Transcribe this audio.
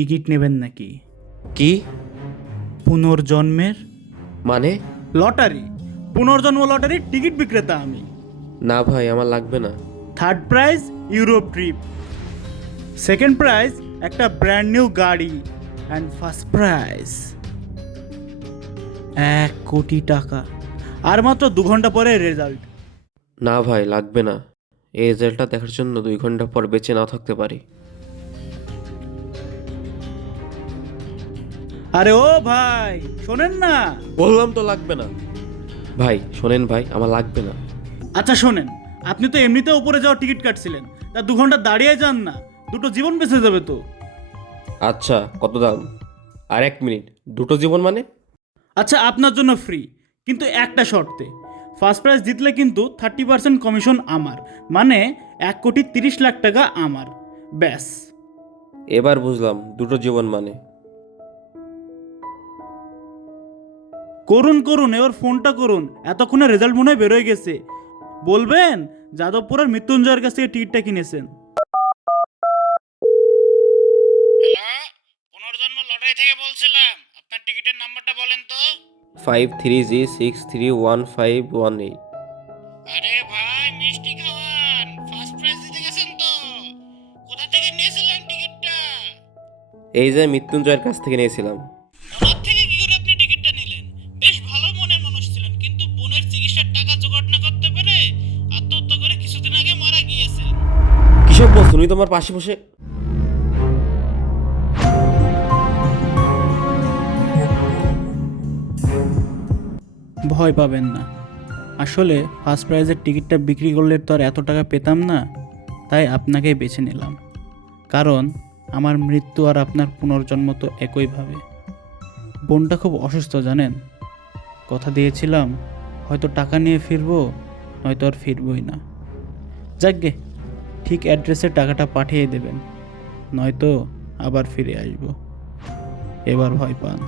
Ticket নেবেন নাকি? কি পুনর্জন্মের মানে? লটারি। পুনর্জন্ম লটারির টিকিট বিক্রেতা আমি। না ভাই, আমার লাগবে না। Third prize Europe trip, second prize একটা ব্র্যান্ড নিউ গাড়ি, অ্যান্ড ফার্স্ট প্রাইজ 1 কোটি টাকা। আর মাত্র 2 ঘন্টা পরে রেজাল্ট। না ভাই, লাগবে না। এই রেজাল্টটা দেখার জন্য 2 ঘন্টা পর বেঁচে নাও থাকতে পারি। আরে ও ভাই, শোনেন না। বললাম তো লাগবে না। ভাই শোনেন ভাই, আমার লাগবে না। আচ্ছা শোনেন, আপনি তো এমনিতে উপরে যাওয়ার টিকিট কাটছিলেন, তা 2 ঘন্টা দাঁড়িয়ে যান না, দুটো জীবন বেঁচে যাবে তো। আচ্ছা, কত দাম? আর 1 মিনিট, দুটো জীবন মানে? আচ্ছা আপনার জন্য ফ্রি, কিন্তু একটা শর্তে। ফার্স্ট প্রাইজ জিতলে কিন্তু 30% কমিশন আমার, মানে 1,30,00,000 টাকা আমার। ব্যাস। এবার বুঝলাম দুটো জীবন মানে। করুন করুন, এবার ফোনটা করুন, এতক্ষণে রেজাল্ট মনে হয় বেরোয় গেছে। বলবেন যাদবপুরের মৃত্যুঞ্জয়ের কাছ থেকে টিকিটটা কিনেছেন। হ্যালো, পুনর্জন্ম লটারি থেকে বলছিলাম, আপনার টিকিটের নাম্বারটা বলেন তো। 53G631518। আরে ভাই, মিষ্টি খাওয়ান, ফার্স্ট প্রাইজ জিতে গেছেন তো। কোথা থেকে নিয়েছিলেন টিকিটটা? এই যে মৃত্যুঞ্জয়ের কাছ থেকে নিয়েছিলাম। ওনার থেকে কি করে আপনি টিকিটটা নিলেন? বেশ ভালো মনের মানুষ ছিলেন, কিন্তু বোনের চিকিৎসার টাকা জোগাড় না করতে পেরে আত্মহত্যা করে কিছুদিন আগে মারা গিয়েছেন। কিসব বলছো? উনি তোমার পাশে বসে। ভয় পাবেন না, আসলে ফার্স্ট প্রাইজের টিকিটটা বিক্রি করলে তো আর এত টাকা পেতাম না, তাই আপনাকেই বেছে নিলাম। কারণ আমার মৃত্যু আর আপনার পুনর্জন্ম তো একইভাবে। বোনটা খুব অসুস্থ জানেন, কথা দিয়েছিলাম হয়তো টাকা নিয়ে ফিরবো, নয়তো আর ফিরবই না। যাকগে, ঠিক অ্যাড্রেসে টাকাটা পাঠিয়ে দেবেন, নয়তো আবার ফিরে আসবো। এবার ভয় পান।